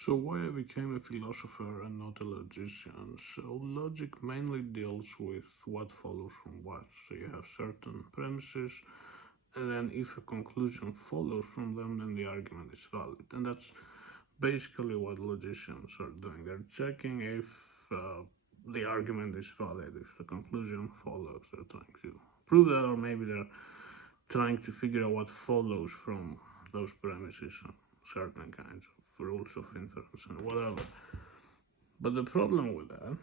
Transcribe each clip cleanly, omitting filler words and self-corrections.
So why I became a philosopher and not a logician? So logic mainly deals with what follows from what. So you have certain premises, and then if a conclusion follows from them, then the argument is valid. And that's basically what logicians are doing. They're checking if the argument is valid, if the conclusion follows. They're trying to prove that, or maybe they're trying to figure out what follows from those premises and certain kinds of rules of inference and whatever. But the problem with that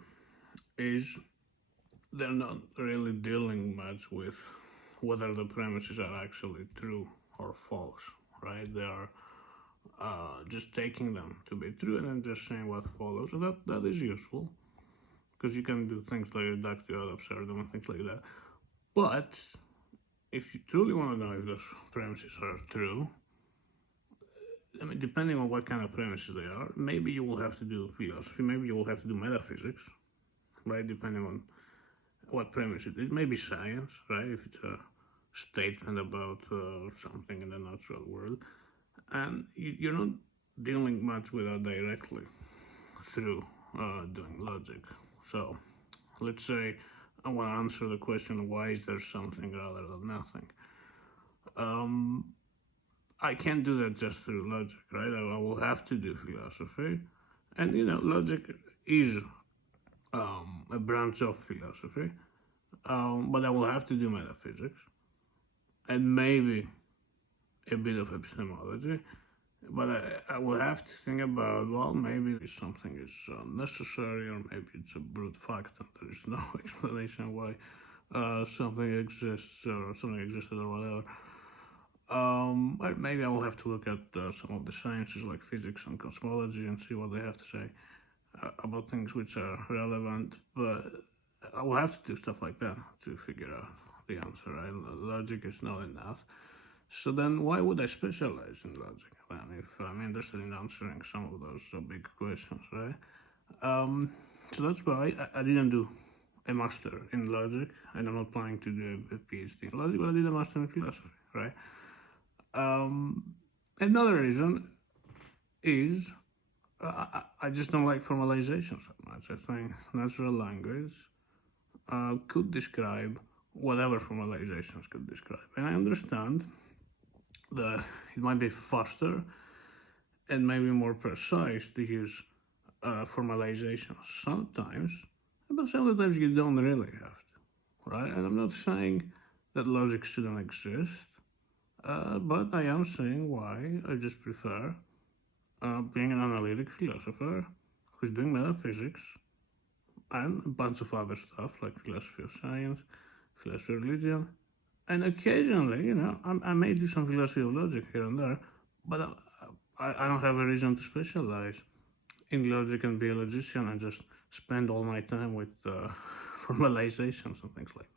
is they're not really dealing much with whether the premises are actually true or false, right? They are just taking them to be true and then just saying what follows. And that is useful because you can do things like reductio ad absurdum and things like that. But if you truly want to know if those premises are true, I mean, depending on what kind of premises they are, maybe you will have to do philosophy, maybe you will have to do metaphysics, right? Depending on what premise it is. Maybe science, right? If it's a statement about something in the natural world. And you're not dealing much with that directly through doing logic. So let's say I want to answer the question, why is there something rather than nothing? I can't do that just through logic, right? I will have to do philosophy. And, logic is a branch of philosophy. But I will have to do metaphysics. And maybe a bit of epistemology. But I will have to think about, well, maybe something is necessary, or maybe it's a brute fact and there is no explanation why something exists or something existed or whatever. But maybe I will have to look at some of the sciences like physics and cosmology and see what they have to say about things which are relevant. But I will have to do stuff like that to figure out the answer, right? Logic is not enough. So then why would I specialize in logic then if I'm interested in answering some of those big questions, right? So that's why I didn't do a master in logic, and I'm not planning to do a PhD in logic, but I did a master in philosophy, right? Another reason is I just don't like formalizations that much. I think natural language could describe whatever formalizations could describe. And I understand that it might be faster and maybe more precise to use formalizations sometimes, but sometimes you don't really have to, right? And I'm not saying that logic shouldn't exist, but I am saying why I just prefer being an analytic philosopher who's doing metaphysics and a bunch of other stuff like philosophy of science, philosophy of religion, and occasionally, I may do some philosophy of logic here and there, but I don't have a reason to specialize in logic and be a logician and just spend all my time with formalizations and things like that.